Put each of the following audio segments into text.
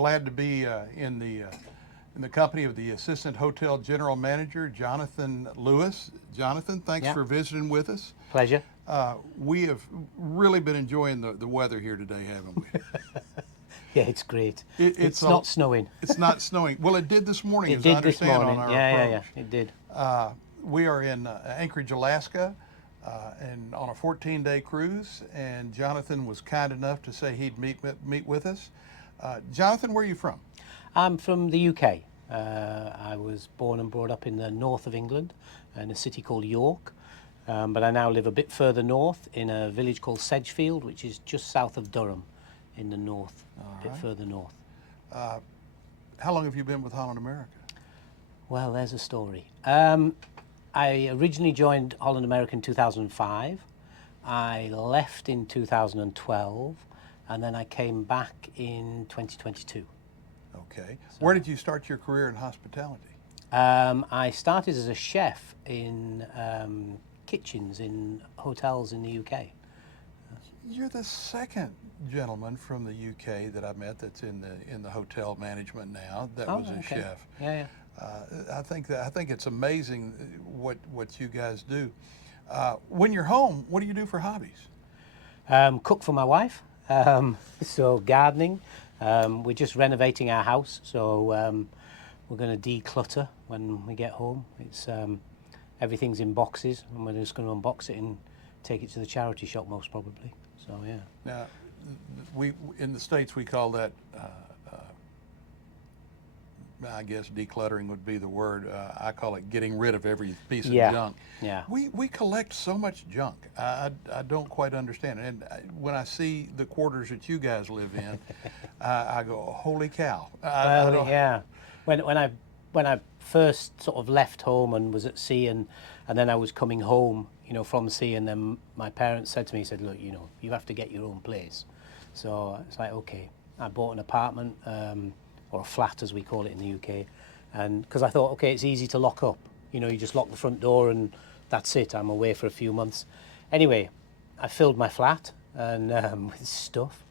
glad to be in the company of the Assistant Hotel General Manager, Jonathan Lewis. Jonathan, thanks for visiting with us. Pleasure. We have really been enjoying the weather here today, haven't we? Yeah, it's great. It's not snowing. It's not snowing. Well, it did this morning, It as I did this understand, morning. on our Yeah, approach. it did. We are in Anchorage, Alaska, and on a 14-day cruise, and Jonathan was kind enough to say he'd meet with us. Jonathan, where are you from? I'm from the UK. I was born and brought up in the north of England in a city called York, but I now live a bit further north in a village called Sedgefield, which is just south of Durham in the north, a bit further north. How long have you been with Holland America? Well, there's a story. I originally joined Holland America in 2005. I left in 2012, and then I came back in 2022. Okay. Where did you start your career in hospitality? I started as a chef in kitchens in hotels in the UK. You're the second gentleman from the UK that I met that's in the hotel management now that was a chef. Yeah. I think it's amazing what you guys do. When you're home, what do you do for hobbies? Cook for my wife. So gardening. We're just renovating our house, so we're going to declutter when we get home. It's everything's in boxes, and we're just going to unbox it and take it to the charity shop, most probably. So yeah. Now, we in the States we call that. I guess decluttering would be the word. I call it getting rid of every piece of junk. Yeah. We collect so much junk. I don't quite understand it. And when I see the quarters that you guys live in, I go, holy cow. Yeah. When I first sort of left home and was at sea, and then I was coming home, from sea, and then my parents said to me, look, you have to get your own place. So it's like, okay. I bought an apartment. Or a flat, as we call it in the UK, and because I thought, okay, it's easy to lock up. You just lock the front door and that's it. I'm away for a few months. Anyway, I filled my flat and with stuff,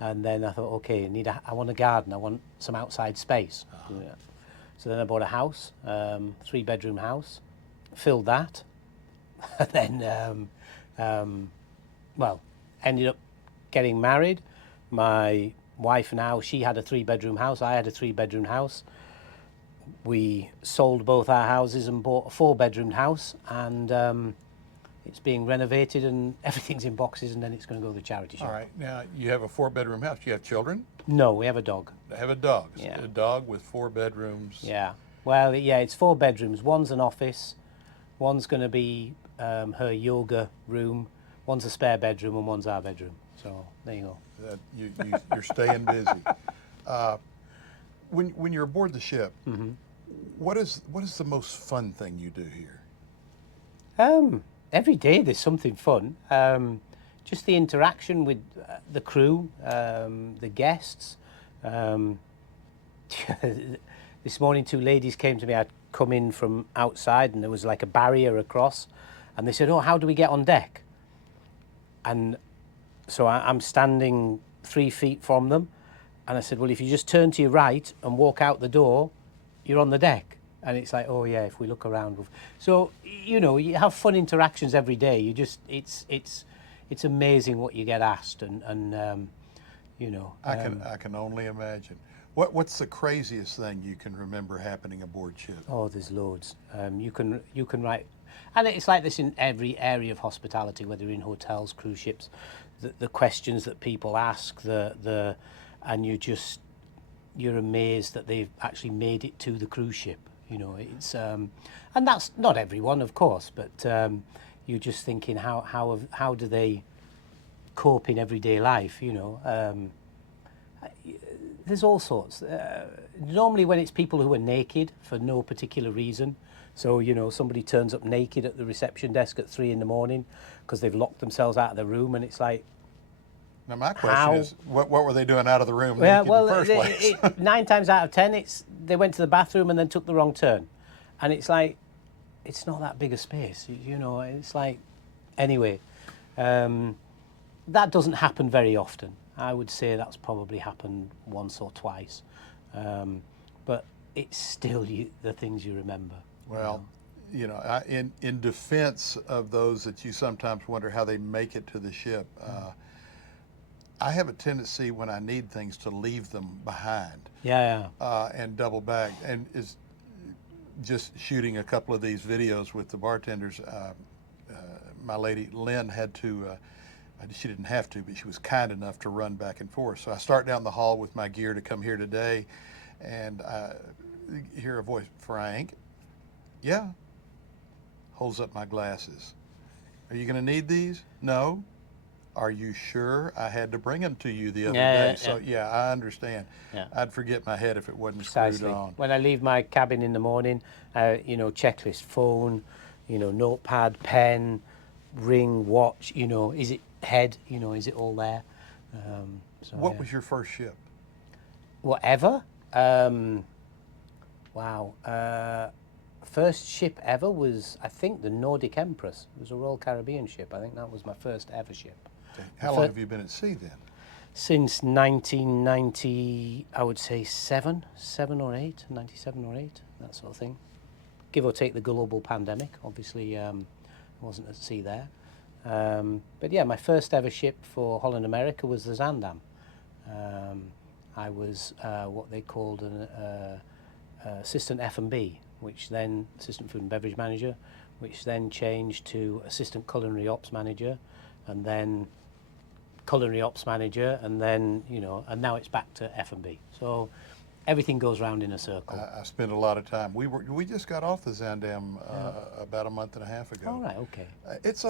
and then I thought, okay, I want a garden. I want some outside space. So then I bought a house, 3-bedroom house, filled that, and then, ended up getting married. My wife now, she had a 3-bedroom house, I had a 3-bedroom house. We sold both our houses and bought a 4-bedroom house, and it's being renovated and everything's in boxes, and then it's going to go to the charity shop. All right, now you have a 4-bedroom house. You have children? No, we have a dog. I have a dog. Yeah. A dog with 4 bedrooms. Yeah. Well, yeah, it's 4 bedrooms. One's an office, one's going to be her yoga room, one's a spare bedroom, and one's our bedroom. So there you go. You're staying busy. When you're aboard the ship, what is the most fun thing you do here? Every day there's something fun. Just the interaction with the crew, the guests. This morning, 2 ladies came to me. I'd come in from outside, and there was like a barrier across, and they said, "Oh, how do we get on deck?" And so I'm standing 3 feet from them, and I said, well, if you just turn to your right and walk out the door, you're on the deck. And it's like, oh yeah, if we look around. So, you have fun interactions every day. It's amazing what you get asked, and I can only imagine. What's the craziest thing you can remember happening aboard ship? Oh, there's loads. You can write, and it's like this in every area of hospitality, whether in hotels, cruise ships. The questions that people ask, and you're amazed that they've actually made it to the cruise ship. It's and that's not everyone, of course, but you're just thinking how do they cope in everyday life? There's all sorts. Normally, when it's people who are naked for no particular reason. So, somebody turns up naked at the reception desk at 3 a.m. because they've locked themselves out of the room, and it's like, now my question is, what were they doing out of the room naked in the first place? 9 times out of 10, they went to the bathroom and then took the wrong turn. And it's like, it's not that big a space, it's like, anyway, that doesn't happen very often. I would say that's probably happened once or twice, but it's still the things you remember. Well, in defense of those that you sometimes wonder how they make it to the ship, I have a tendency when I need things to leave them behind. Yeah, And double bag. And is just shooting a couple of these videos with the bartenders. My lady Lynn had to. She didn't have to, but she was kind enough to run back and forth. So I start down the hall with my gear to come here today, and I hear a voice, Frank. Yeah. Holds up my glasses. Are you going to need these? No. Are you sure? I had to bring them to you the other day. So yeah, I understand. Yeah. I'd forget my head if it wasn't precisely. screwed on. When I leave my cabin in the morning, checklist, phone, notepad, pen, ring, watch. Is it head? Is it all there? What was your first ship? Whatever. Wow. First ship ever was, I think, the Nordic Empress. It was a Royal Caribbean ship. I think that was my first ever ship. How long have you been at sea then? Since 1990, I would say 97 or 8, that sort of thing. Give or take the global pandemic. Obviously, I wasn't at sea there. But yeah, my first ever ship for Holland America was the Zaandam. I was what they called an assistant F&B, which then assistant food and beverage manager, which then changed to assistant culinary ops manager, and then culinary ops manager, and then and now it's back to F&B. So everything goes round in a circle. I spent a lot of time. We just got off the Zaandam about a month and a half ago. All right, okay. It's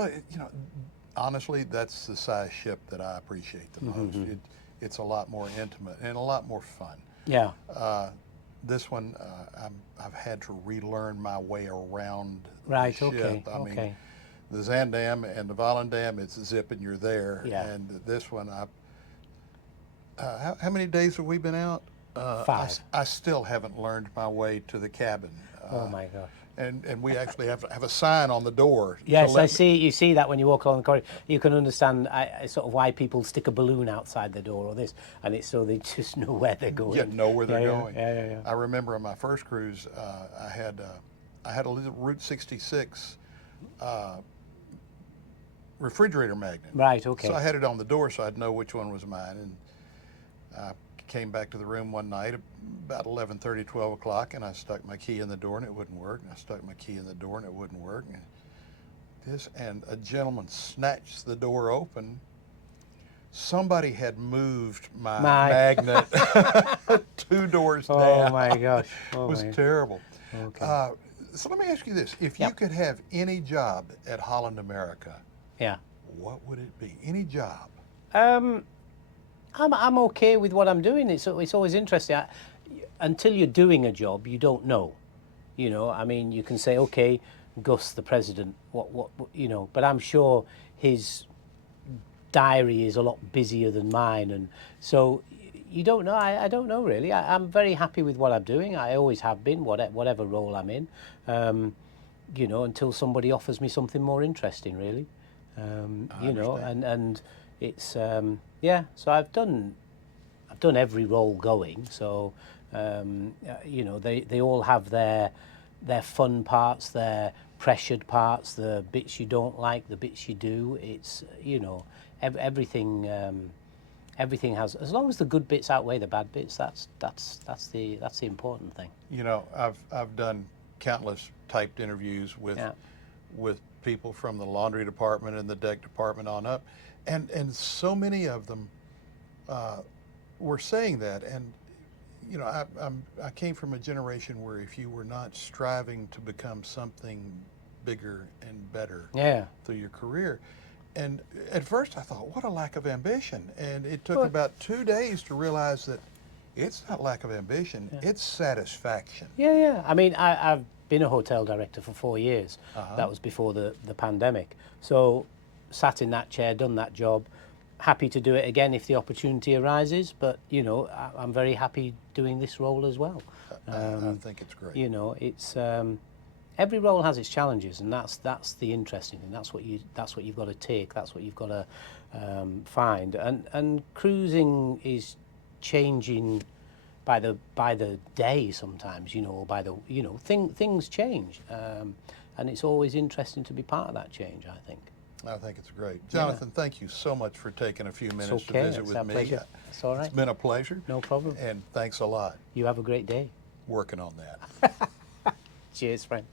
honestly, that's the size ship that I appreciate the most. It's a lot more intimate and a lot more fun. Yeah. This one, I've had to relearn my way around Right, the ship. okay, I mean, okay. the Zaandam and the Volendam, it's a zip and you're there. Yeah. And this one, how many days have we been out? 5. I still haven't learned my way to the cabin. Oh my gosh. And we actually have a sign on the door. Yes, I see. You see that when you walk along the corridor. You can understand sort of why people stick a balloon outside the door or this, and it's so they just know where they're going. Yeah, know where they're going. Yeah. I remember on my first cruise, I had a little Route 66 refrigerator magnet. Right. Okay. So I had it on the door so I'd know which one was mine. And I came back to the room one night about 11:30, 12 o'clock, and I stuck my key in the door and it wouldn't work. And I stuck my key in the door and it wouldn't work. And a gentleman snatched the door open. Somebody had moved my magnet 2 doors down. Oh my gosh. It was terrible. Okay. So let me ask you this. If you could have any job at Holland America, Yeah. what would it be? Any job? I'm okay with what I'm doing. It's always interesting. Until you're doing a job, you don't know. I mean, you can say, okay, Gus, the president, what, but I'm sure his diary is a lot busier than mine, and so you don't know. I don't know really. I'm very happy with what I'm doing. I always have been, whatever role I'm in. Until somebody offers me something more interesting, really. And it's So I've done every role going. So they all have their fun parts, their pressured parts, the bits you don't like, the bits you do. It's everything. Everything has, as long as the good bits outweigh the bad bits. That's the important thing. I've done countless typed interviews with people from the laundry department and the deck department on up, and so many of them were saying that. And I came from a generation where if you were not striving to become something bigger and better through your career, and at first I thought, what a lack of ambition. And it took about 2 days to realize that it's not lack of ambition, it's satisfaction. Yeah. I mean, I've been a hotel director for 4 years. That was before the pandemic. So sat in that chair, done that job, happy to do it again if the opportunity arises. But, I'm very happy doing this role as well. I think it's great. It's every role has its challenges, and that's the interesting thing. That's what you've got to take. That's what you've got to find. And cruising is changing by the day sometimes, or by the things change, and it's always interesting to be part of that change, I think. I think it's great. Jonathan, thank you so much for taking a few minutes to okay. visit It's with our me. pleasure. It's all right. It's been a pleasure. No problem. And thanks a lot. You have a great day. Working on that. Cheers, Frank.